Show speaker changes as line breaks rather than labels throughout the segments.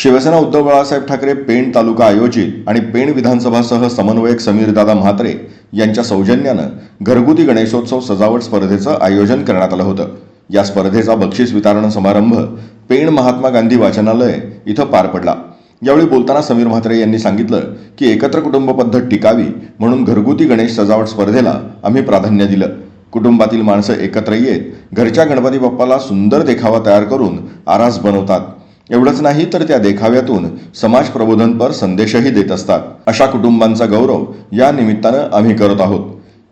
शिवसेना उद्धव बाळासाहेब ठाकरे पेण तालुका आयोजित आणि पेण विधानसभासह समन्वयक समीरदादा म्हात्रे यांच्या सौजन्यानं घरगुती गणेशोत्सव सजावट स्पर्धेचं आयोजन करण्यात आलं होतं. या स्पर्धेचा बक्षीस वितरण समारंभ पेण महात्मा गांधी वाचनालय इथं पार पडला. यावेळी बोलताना समीर म्हात्रे यांनी सांगितलं की एकत्र कुटुंब पद्धत टिकावी म्हणून घरगुती गणेश सजावट स्पर्धेला आम्ही प्राधान्य दिलं. कुटुंबातील माणसं एकत्र येत घरच्या गणपती बाप्पाला सुंदर देखावा तयार करून आरास बनवतात. एवढंच नाही तर त्या देखाव्यातून समाज प्रबोधनपर संदेशही देत असतात. अशा कुटुंबांचा गौरव या निमित्तानं आम्ही करत आहोत.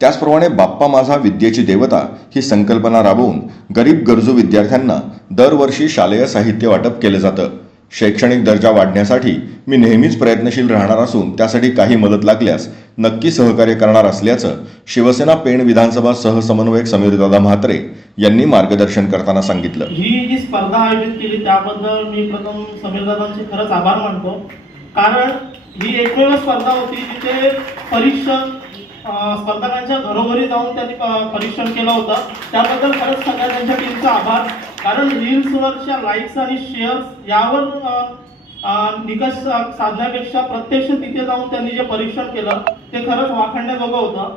त्याचप्रमाणे बाप्पा माझा विद्येची देवता ही संकल्पना राबवून गरीब गरजू विद्यार्थ्यांना दरवर्षी शालेय साहित्य वाटप केलं जातं. शैक्षणिक दर्जा वाढण्यासाठी मी नेहमीच प्रयत्नशील राहणार असून त्यासाठी काही मदत लागल्यास नक्की सहकार्य करणार असल्याचं शिवसेना पेण विधानसभा सहसमन्वयक समीरदादा म्हात्रे यांनी मार्गदर्शन करताना सांगितलं.
ही जी स्पर्धा आयोजित केली त्याबद्दल मी प्रथम समीरदादांचे खरंच आभार मानतो. कारण ही एकमेव स्पर्धा होती जिथे परीक्षण स्पर्धकांच्या घरोघरी जाऊन त्यांनी परीक्षण केलं होतं. त्याबद्दल खरंच सगळ्या त्यांच्या टीमचा आभार. कारण रील्सवरच्या लाईक्स आणि शेअर्स यावर निकष साधण्यापेक्षा प्रत्यक्ष तिथे जाऊन त्यांनी जे परीक्षण केलं ते खरंच वाखाणण्याजोगं होतं.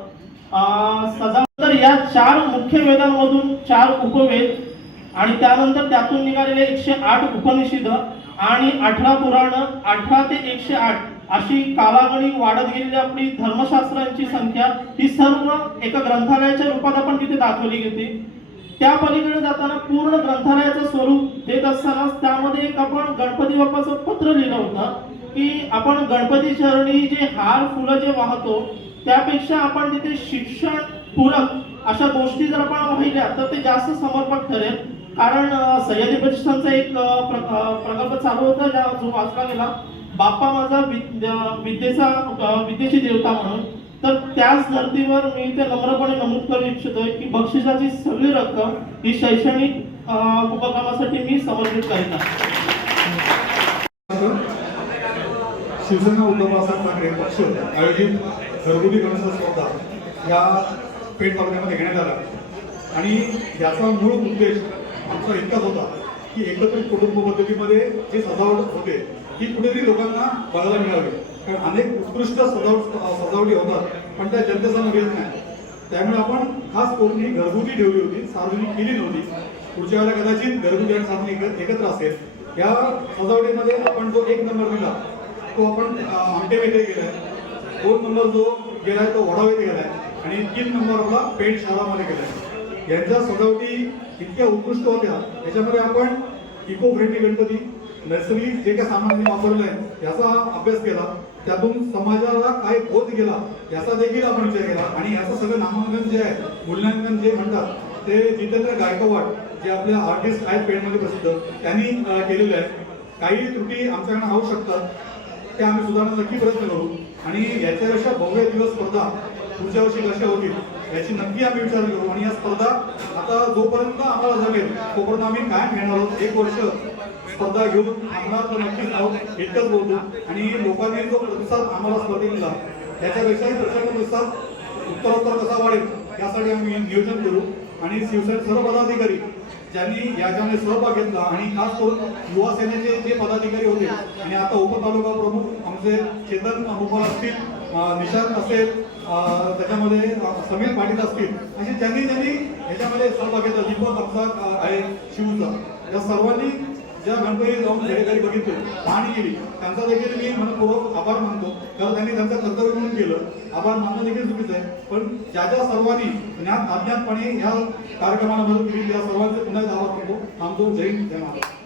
अं, सजा तर या चार मुख्य वेदांमधून चार उपवेद आणि त्यानंतर त्यातून निघालेले एकशे आठ उपनिषद आणि अठरा पुराण अठरा ते एकशे आठ अशी कालागणी वाढत गेलेली आपली धर्मशास्त्रांची संख्या ही सर्व एका ग्रंथालयाच्या रूपात आपण तिथे दाखवली गेली त्या पलीकडे जाताना पूर्ण ग्रंथालयाचं स्वरूप देत असताना त्यामध्ये एक आपण गणपती बाप्पाचं पत्र लिहिलं होतं की आपण गणपती चरणी जे हार फुलं जे वाहतो त्यापेक्षा आपण तिथे शिक्षण पूरक अशा गोष्टी जर आपण वाहिल्या तर ते जास्त समर्पक ठरेल. कारण सह्याद्री प्रतिष्ठानचा एक प्रकल्प चालू होता ज्या जो वाचला गेला बाप्पा माझा विद्या विद्येचा विद्येची देवता म्हणून. तर त्याच धर्तीवर मी ते नम्रपणे नमूद करू इच्छितोय की बक्षिसाची सगळी रक्कम ही शैक्षणिक उपक्रमासाठी मी समर्पित करीत आहे
शिवसेना उद्धव बाळासाहेब ठाकरे पक्ष आयोजित घरगुती गणेश स्पर्धा या पेठ तालुक्यामध्ये घेण्यात आला. आणि याचा मूळ उद्देश आमचा इतकाच होता की एकत्रित कुटुंब पद्धतीमध्ये जे सजावट होते ती कुठेतरी लोकांना बघायला मिळावी. कारण अनेक उत्कृष्ट सजावट सजावटी होतात पण त्या जनतेसमोर येत नाही. त्यामुळे आपण खास कोणी घरगुती ठेवली होती सार्वजनिक केली नव्हती. पुढच्या वेळेला कदाचित घरगुती आणि सार्वजनिक एकत्र असेल. या सजावटीमध्ये आपण जो एक नंबर दिला तो आपण आमटे येथे गेलाय. दोन नंबर जो गेलाय तो वडाव येथे गेलाय. आणि तीन नंबर आपला पेठ शहरामध्ये गेलाय. यांच्या सजावटी इतक्या उत्कृष्ट होत्या. याच्यामध्ये आपण इको फ्रेंडली गणपती नैसर्गिक जे काही सामान मी वापरलं आहे याचा अभ्यास केला त्यातून समाजाला काय होत गेला याचा देखील आपण विचार केला. आणि याचं सगळं नामांकन जे आहे मूल्यांकन जे म्हणतात ते जितेंद्र गायकवाड जे आपले आर्टिस्ट आहेत पेडमध्ये प्रसिद्ध त्यांनी केलेलं आहे. काही त्रुटी आमच्याकडे होऊ शकतात त्या आम्ही सुधारणा नक्की प्रयत्न करू. आणि याच्यापेक्षा भव्य दिवस स्पर्धा पुढच्या वर्षी कशा होतील याची नक्की आम्ही विचार करू. आणि या स्पर्धा आता जोपर्यंत आम्हाला जमेल तोपर्यंत आम्ही कायम घेणार आहोत. एक वर्ष स्पर्धा घेऊन आम्हाला तर नक्कीच आहोत एकच बोलतो आणि लोकांनी जो प्रतिसाद आम्हाला स्पर्धेत दिला त्याच्यापेक्षाही प्रचंड प्रतिसाद उत्तरोत्तर कसा वाढेल यासाठी आम्ही नियोजन करू. आणि शिवसेना सर्व पदाधिकारी ज्यांनी याच्यामध्ये सहभाग घेतला आणि खास करून युवा सेनेचे जे पदाधिकारी होते आणि आता उपतालुका प्रमुख आमचे चेतन अनुभव असतील निशांत असेल त्याच्यामध्ये समीर पाटील असतील असे ज्यांनी ज्यांनी याच्यामध्ये सहभाग घेतला दीपक आमचा आहे शिवचा. या सर्वांनी ज्या गणपती जाऊन खेडेकरी बघितले पाहणी केली त्यांचा देखील मी मनपूर्वक आभार मानतो. कारण त्यांनी त्यांचं कर्तव्य म्हणून केलं. आभार मानणं देखील चुकीचं आहे. पण ज्या ज्या सर्वांनी ज्ञान अज्ञातपणे ह्या कार्यक्रमाला मदत केली त्या सर्वांचे पुन्हा आभार मानतो. थांबतो. जय जय महाराज